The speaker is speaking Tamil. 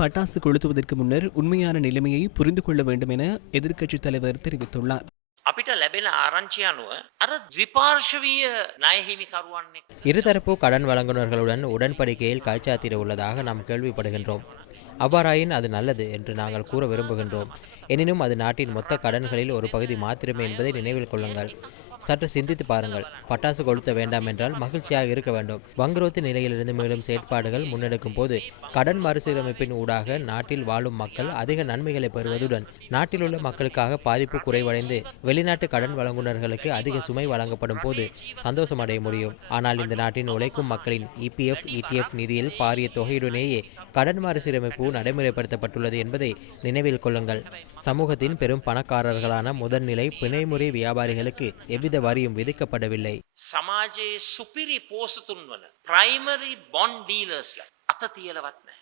பட்டாசு கொளுத்துவதற்கு முன்னர் உண்மையான நிலைமையை புரிந்து கொள்ள வேண்டும் என எதிர்க்கட்சித் தலைவர் தெரிவித்துள்ளார். இருதரப்பு கடன் வழங்குநர்களுடன் உடன்படிக்கையில் காய்ச்சாத்திட உள்ளதாக நாம் கேள்விப்படுகின்றோம். அவ்வாறாயின் அது நல்லது என்று நாங்கள் கூற விரும்புகின்றோம். எனினும் அது நாட்டின் மொத்த கடன்களில் ஒரு பகுதி மாத்திரமே என்பதை நினைவில் கொள்ளுங்கள். சற்று சிந்தித்து பாருங்கள். பட்டாசு கொளுத்த வேண்டாம் என்றால் மகிழ்ச்சியாக இருக்க வேண்டும். வங்குரோத்து நிலையிலிருந்து மேலும் செயற்பாடுகள் முன்னெடுக்கும் போது கடன் மறுசீரமைப்பின் ஊடாக நாட்டில் வாழும் மக்கள் அதிக நன்மைகளை பெறுவதுடன் நாட்டில் உள்ள மக்களுக்காக பாதிப்பு குறைவடைந்து வெளிநாட்டு கடன் வழங்குனர்களுக்கு அதிக சுமை வழங்கப்படும் போது சந்தோஷம் அடைய முடியும். ஆனால் இந்த நாட்டின் உழைக்கும் மக்களின் இபிஎஃப் இடிஎஃப் நிதியில் பாரிய தொகையுடனேயே கடன் மறுசீரமைப்பு நடைமுறைப்படுத்தப்பட்டுள்ளது என்பதை நினைவில் கொள்ளுங்கள் சமூகத்தின் பெரும் பணக்காரர்களான முதல்நிலை பிணைமுறை வியாபாரிகளுக்கு எவ்வித வரியும் விதிக்கப்படவில்லை සමාජයේ සුපිරි පෝසතුන් වන ප්‍රයිමරි බොන්් ඩීලර්ස්ල අත තියලවත් නෑ.